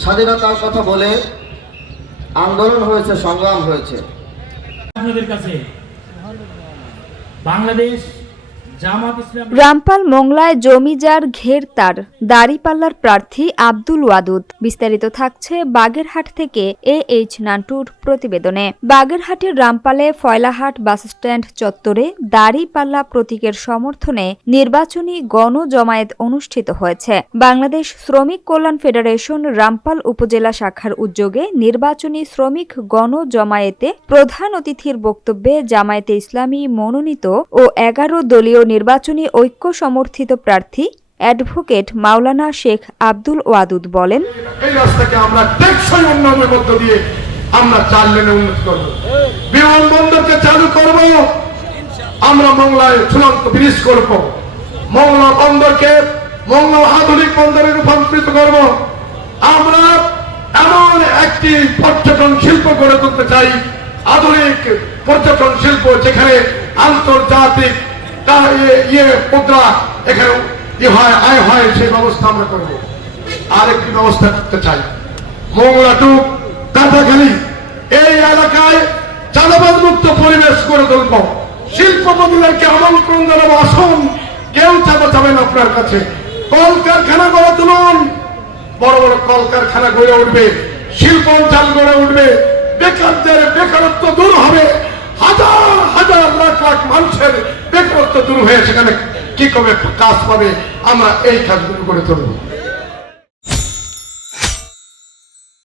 স্বাধীনতার কথা বলে আন্দোলন হয়েছে, সংগ্রাম হয়েছে। আপনাদের কাছে বাংলাদেশ জামাত ইসলাম রামপাল মোংলায় জমিজার ঘের তার দাঁড়িপাল্লার প্রার্থী আব্দুল ওয়াদুদ। বিস্তারিত থাকছে বাগেরহাট থেকে এইচ নান্টুর প্রতিবেদনে। বাগেরহাটের রামপালে ফয়লাহাট বাসস্ট্যান্ড চত্বরে দাঁড়িপাল্লা প্রতীকের সমর্থনে নির্বাচনী গণজমায়েত অনুষ্ঠিত হয়েছে। বাংলাদেশ শ্রমিক কল্যাণ ফেডারেশন রামপাল উপজেলা শাখার উদ্যোগে নির্বাচনী শ্রমিক গণজমায়েতে প্রধান অতিথির বক্তব্যে জামায়াতে ইসলামী মনোনীত ও 11 দলীয় নির্বাচনী ঐক্য সমর্থিত প্রার্থী অ্যাডভোকেট মাওলানা শেখ আব্দুল ওয়াদুদ বলেন, এই রাস্তাকে আমরা টেকসই উন্নয়নের মধ্য দিয়ে আমরা 4 লেনে উন্নত করব, বিমানবন্দরকে চালু করব, আমরা মোংলায় ঝুলন্ত ব্রিজ করব, মোংলা বন্দরকে মোংলা আধুনিক বন্দরে রূপান্তরিত করব। আমরা এমন একটি পর্যটন শিল্প গড়ে তুলতে চাই, আধুনিক পর্যটন শিল্প যেখানে আন্তর্জাতিক মুদ্রা এখানে আয় হয়, সেই ব্যবস্থা আমরা করব। আর একটি ব্যবস্থা করতে চাই, মোংলা টু কাটাখালী এই এলাকায় চাঁদাবাদ মুক্ত পরিবেশ করে তুলব। শিল্পপতিদেরকে আমন্ত্রণ জানাবো, আসুন, কেউ চাঁদা যাবেন আপনার কাছে। কলকারখানা গড়ে তুলুন, বড় বড় কলকারখানা গড়ে উঠবে, শিল্পাঞ্চল গড়ে উঠবে, বেকারদের বেকারত্ব দূর হবে, হাজার হাজার লাখ লাখ মানুষের বেকারত্ব দূর হয়ে সেখানে কি করে কাজ পাবে, আমরা এই কাজগুলো করে তুলব।